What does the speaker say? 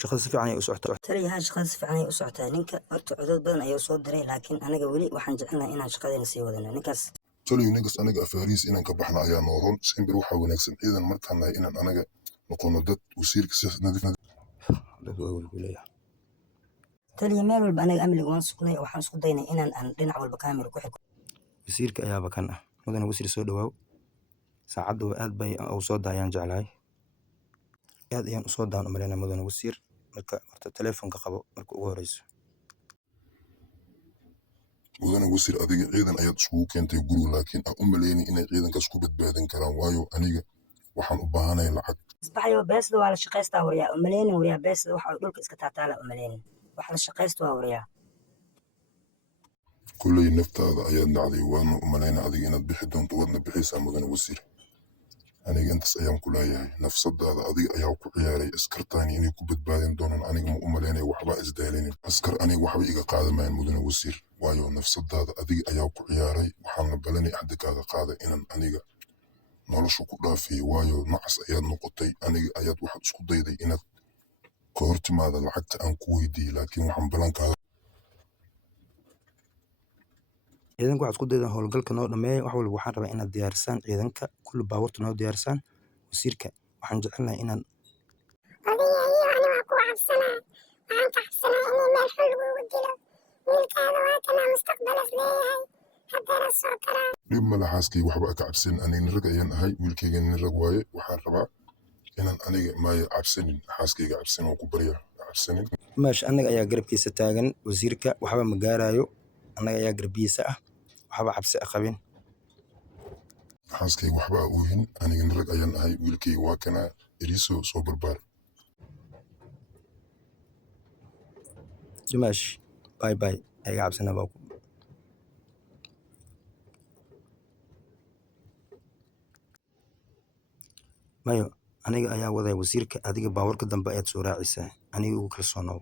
shaqada si fiican ay u socotaa. taliyaha shaqada si fiican ay u socotaa. ninka horta codad badan ayuu soo diray, laakiin anaga weli waxaan jecelnahay inaan shaqadeena sii wadano. ninkaas taliyo ninkaas anaga afaariis inaan ka baxna ayaa noo roon. simbir waxaa wanaagsan ciidan markaan nahay inaan anaga noqono dad wasiirka si nadiif dad waa walwalaya. taliya meel walba anaga amniga waan sugnay, waxaan isku daynay inaan dhinac walba kaamira ku xigno. wasiirka ayaaba kan ah. mudane wasiir soo dhawaaw. saacadda aad bay u soo daayaan jeclahay. aad ayaan u soo daan u malaynaa mudane wasiir. marka horta telefoonka qabo marka ugu horeyso. mudane wasiir adiga ciidan ayaad iskugu keentay guriga, laakiin aan u maleynin inay ciidankaas ku badbaadin karaan, waayo aniga waxaan u baahanahay lacag. isbaxayo beesda waa la shaqaystaa waryaa. umaleynin waryaa beesda waxa dhulka iska taataala umaleynin. wax la shaqaysto waa waryaa. kulley naftaada ayaad dhacday, waana u malaynaa adiga inaad bixi doonto, waadna bixaysaa mudane wasiir. aniga intaas ayaan ku leeyahay, nafsadaada adiga ayaa ku ciyaaray. askartaani inay ku badbaadin doonaan aniga ma u malaynaya. waxba isdaalinin askar aniga waxba iga qaadamayaan mudane wasiir, waayo nafsadaada adiga ayaa ku ciyaaray. waxaan la balanay axdi kaaga qaaday inaan aniga nolosha ku dhaafiyay, waayo nacas ayaad noqotay. aniga ayaad waxaad isku dayday inaad ka hortimaada lacagta aan ku weydiiyey, laakiin waxaan balankaaga ciidanka waxaad isku daydaan howlgalka noo dhameeya. wax walba waxaan rabaa inaad diyaarsaan ciidanka. kulli baabuurta noo diyaarsaan. wasiirka waxaan jecelnahay inaan adiga iyo ani waa ku cabsanaa. waxaan ka cabsanaa inay meel xun lagugu dilo. wiilkaada waa kanaa mustaqbalas leeyahay. haddana soo karaa. dhib male xaaskayga, waxba ka cabsan. aniga nin rag ayaan ahay, wiilkayga nin rag waaye. waxaan rabaa inaan aniga maaya cabsanin, xaaskayga cabsan oo ku barya cabsanin. maash annaga ayaa garabkiisa taagan. wasiirka waxba ma gaarayo. annaga ayaa garbiisa ah. waxba cabsi qabin. xaaskayga waxba oohin. aniga nin rag ayaan ahay, wiilkayga waa kanaa. eriso soo barbaar. Dimash bye bye ayaga cabsana baa ku mayo aniga ayaa waday wasiirka. adiga baawarka dambe ayaad soo raacisaa. aniga ugu kalsoonow.